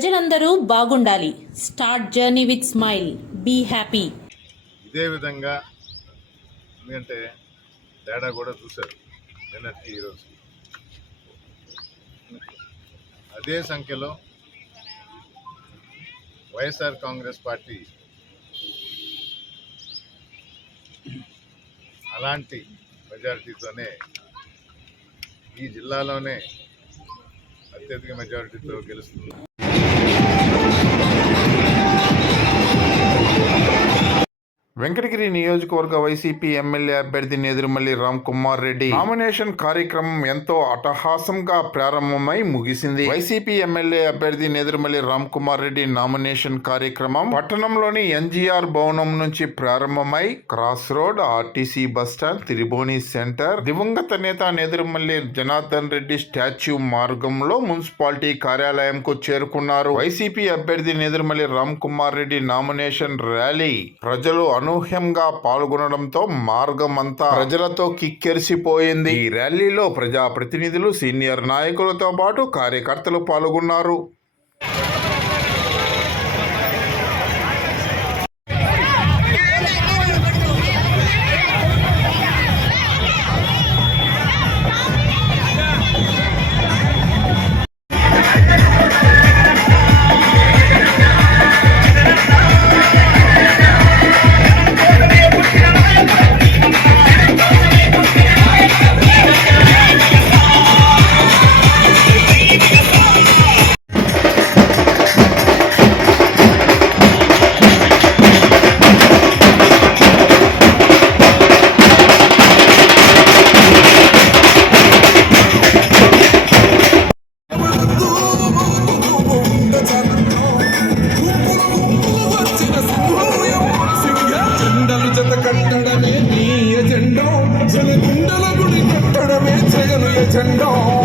ప్రజలందరూ బాగుండాలి. Start journey with smile be happy ఇదే విధంగా ఎందుకంటే తేడా కూడా చూశారు నిన్నటి ఈరోజు. అదే సంఖ్యలో వైఎస్ఆర్ కాంగ్రెస్ పార్టీ అలాంటి మెజారిటీతోనే ఈ జిల్లాలోనే అత్యధిక మెజారిటీతో గెలుస్తుంది. వెంకటగిరి నియోజకవర్గ వైసీపీ ఎమ్మెల్యే అభ్యర్థి నేదురుమల్లి రామ్ కుమార్ రెడ్డి నామినేషన్ కార్యక్రమం ఎంతో అటహాసంగా ప్రారంభమై ముగిసింది. వైసీపీ ఎమ్మెల్యే అభ్యర్థి నేదురుమల్లి రామ్ కుమార్ రెడ్డి నామినేషన్ కార్యక్రమం పట్టణంలోని ఎన్జీఆర్ భవనం నుంచి ప్రారంభమై cross road RTC bus stand Tribhuvani centre దివంగత నేత నేదురుమల్లి జనార్దన్ రెడ్డి స్టాచ్యూ మార్గంలో మున్సిపాలిటీ కార్యాలయంకు చేరుకున్నారు. వైసీపీ అభ్యర్థి నేదురుమల్లి రామ్ కుమార్ రెడ్డి నామినేషన్ ర్యాలీ ప్రజలు అనూహ్యంగా పాల్గొనడంతో మార్గం అంతా ప్రజలతో కిక్కెరిసిపోయింది. ఈ ర్యాలీలో ప్రజా ప్రతినిధులు సీనియర్ నాయకులతో పాటు కార్యకర్తలు పాల్గొన్నారు. உயர் சென்றோம்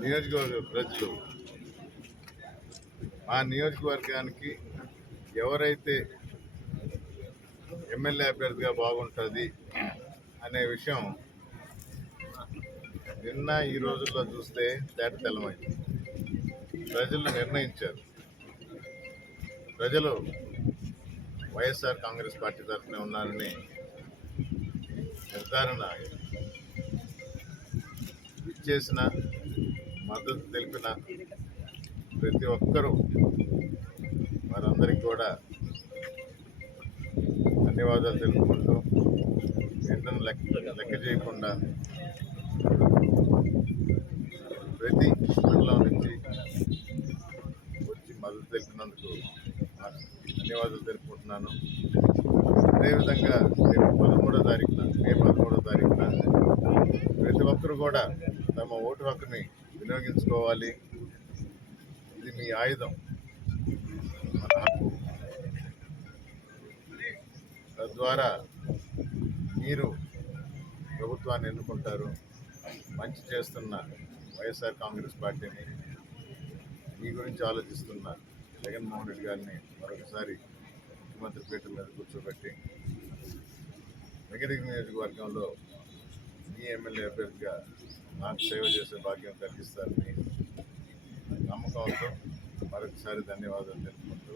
నియోజకవర్గ ప్రజలు మా నియోజకవర్గానికి ఎవరైతే ఎమ్మెల్యే అభ్యర్థిగా బాగుంటుంది అనే విషయం నిన్న ఈ రోజుల్లో చూస్తే తేట తెల్లమైంది ప్రజలు నిర్ణయించారు. ప్రజలు వైఎస్ఆర్ కాంగ్రెస్ పార్టీ తరఫున ఉన్నారని నిర్ధారణ చేసిన మద్దతు తెలిపిన ప్రతి ఒక్కరూ వారందరికీ కూడా ధన్యవాదాలు తెలుపుకుంటూ ఎండను లెక్క లెక్క చేయకుండా ప్రతి మండలం నుంచి వచ్చి మద్దతు తెలిపినందుకు ధన్యవాదాలు తెలుపుకుంటున్నాను. అదేవిధంగా రేపు పదమూడో తారీఖున మే పదమూడో తారీఖున ప్రతి ఒక్కరు కూడా తమ ఓటు హక్కుని వినియోగించుకోవాలి. ఇది మీ ఆయుధం. మన హక్కు తద్వారా మీరు ప్రభుత్వాన్ని ఎన్నుకుంటారు. మంచి చేస్తున్న వైఎస్ఆర్ కాంగ్రెస్ పార్టీని మీ గురించి ఆలోచిస్తున్న జగన్మోహన్ రెడ్డి గారిని మరొకసారి ముఖ్యమంత్రి పీఠం మీద కూర్చోబెట్టి వెంకటగిరి నియోజకవర్గంలో మీ ఎమ్మెల్యే అభ్యర్థిగా నాకు సేవ చేసే భాగ్యం కలిగిస్తారని నమ్మకంతో మరొకసారి ధన్యవాదాలు తెలుపుకుంటూ